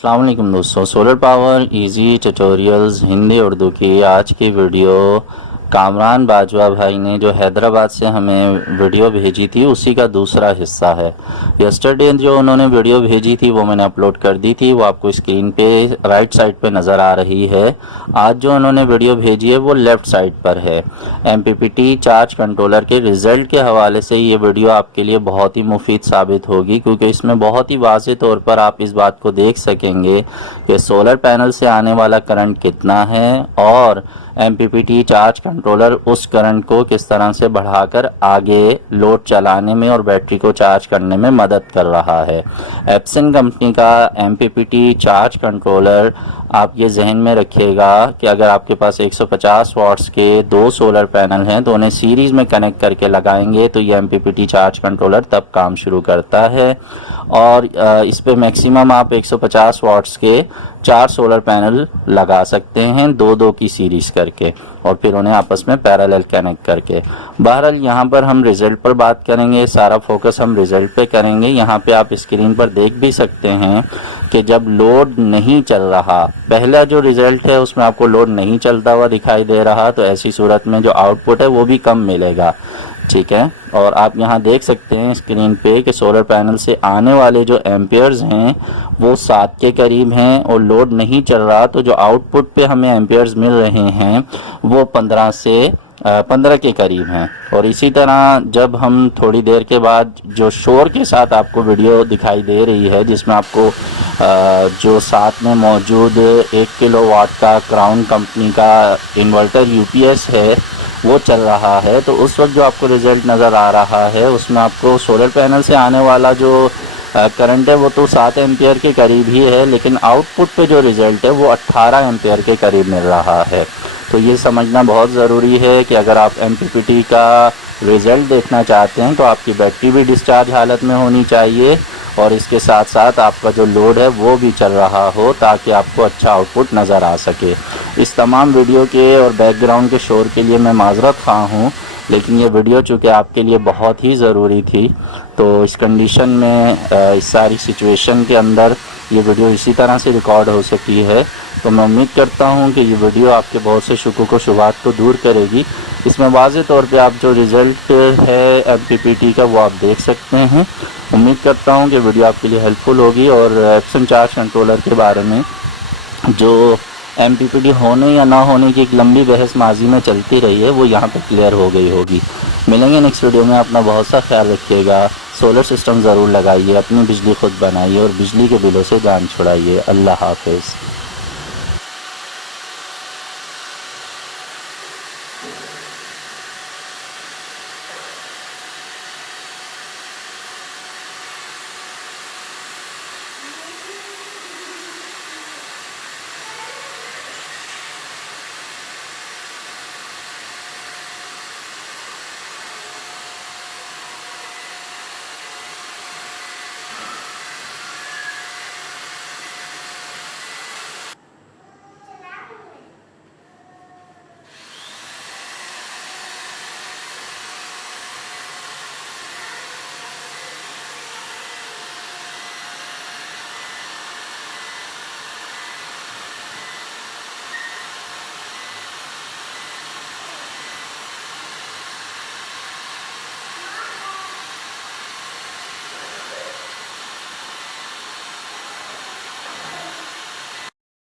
अस्सलाम वालेकुम दोस्तों, solar power easy tutorials Hindi Urdu की आज की वीडियो कामरान बाजवा भाई ने जो हैदराबाद से हमें वीडियो भेजी थी उसी का दूसरा हिस्सा है। यस्टरडे जो उन्होंने वीडियो भेजी थी वो मैंने अपलोड कर दी थी, वो आपको स्क्रीन पे राइट साइड पे नज़र आ रही है। आज जो उन्होंने वीडियो भेजी है वो लेफ़्ट साइड पर है। एमपीपीटी चार्ज कंट्रोलर के रिज़ल्ट के हवाले से ये वीडियो आपके लिए बहुत ही मुफीद साबित होगी, क्योंकि इसमें बहुत ही वाज़ेह तौर पर आप इस बात को देख सकेंगे कि सोलर पैनल से आने वाला करंट कितना है और एमपीपीटी चार्ज कंट्रोलर उस करंट को किस तरह से बढ़ाकर आगे लोड चलाने में और बैटरी को चार्ज करने में मदद कर रहा है। एप्सन कंपनी का एमपीपीटी चार्ज कंट्रोलर आप ये जहन में रखिएगा कि अगर आपके पास 150 वाट्स के दो सोलर पैनल हैं तो उन्हें सीरीज़ में कनेक्ट करके लगाएंगे तो ये एमपीपीटी चार्ज कंट्रोलर तब काम शुरू करता है। और इस पे मैक्सिमम आप 150 वाट्स के 4 सोलर पैनल लगा सकते हैं, दो की सीरीज़ करके, और फिर उन्हें आपस में पैरेलल कनेक्ट करके। बहरहाल यहाँ पर हम रिज़ल्ट पर बात करेंगे, सारा फोकस हम रिज़ल्ट पे करेंगे। यहाँ पे आप स्क्रीन पर देख भी सकते हैं कि जब लोड नहीं चल रहा, पहला जो रिज़ल्ट है उसमें आपको लोड नहीं चलता हुआ दिखाई दे रहा, तो ऐसी सूरत में जो आउटपुट है वो भी कम मिलेगा, ठीक है। और आप यहाँ देख सकते हैं स्क्रीन पे कि सोलर पैनल से आने वाले जो एम्पियर्स हैं वो 7 के करीब हैं और लोड नहीं चल रहा, तो जो आउटपुट पे हमें एम्पियर्स मिल रहे हैं वो 15 के करीब हैं। और इसी तरह जब हम थोड़ी देर के बाद जो शोर के साथ आपको वीडियो दिखाई दे रही है जिसमें आपको जो साथ में मौजूद 1 किलोवाट का क्राउन कंपनी का इन्वर्टर यूपीएस है वो चल रहा है, तो उस वक्त जो आपको रिज़ल्ट नज़र आ रहा है उसमें आपको सोलर पैनल से आने वाला जो करंट है वो तो 7 एम्पियर के करीब ही है, लेकिन आउटपुट पे जो रिज़ल्ट है वो 18 एम्पियर के करीब मिल रहा है। तो ये समझना बहुत ज़रूरी है कि अगर आप एमपीपीटी का रिज़ल्ट देखना चाहते हैं तो आपकी बैटरी भी डिस्चार्ज हालत में होनी चाहिए और इसके साथ साथ आपका जो लोड है वो भी चल रहा हो, ताकि आपको अच्छा आउटपुट नज़र आ सके। इस तमाम वीडियो के और बैकग्राउंड के शोर के लिए मैं माज़रत ख़्वाह हूँ, लेकिन ये वीडियो चूँकि आपके लिए बहुत ही ज़रूरी थी, तो इस कंडीशन में इस सारी सिचुएशन के अंदर ये वीडियो इसी तरह से रिकॉर्ड हो सकी है। तो मैं उम्मीद करता हूँ कि ये वीडियो आपके बहुत से शुकूक व शुबहात को दूर करेगी। इसमें वाज़ेह तौर पे आप जो रिज़ल्ट है एमपीपीटी का वो आप देख सकते हैं। उम्मीद करता हूँ कि वीडियो आपके लिए हेल्पफुल होगी और एप्सन चार्ज कंट्रोलर के बारे में जो एमपीपीटी होने या ना होने की एक लंबी बहस माजी में चलती रही है वो यहाँ पे क्लियर हो गई होगी। मिलेंगे नेक्स्ट वीडियो में। अपना बहुत सा ख्याल रखिएगा। सोलर सिस्टम ज़रूर लगाइए, अपनी बिजली खुद बनाइए और बिजली के बिलों से जान छुड़ाइए। अल्लाह हाफ़िज़।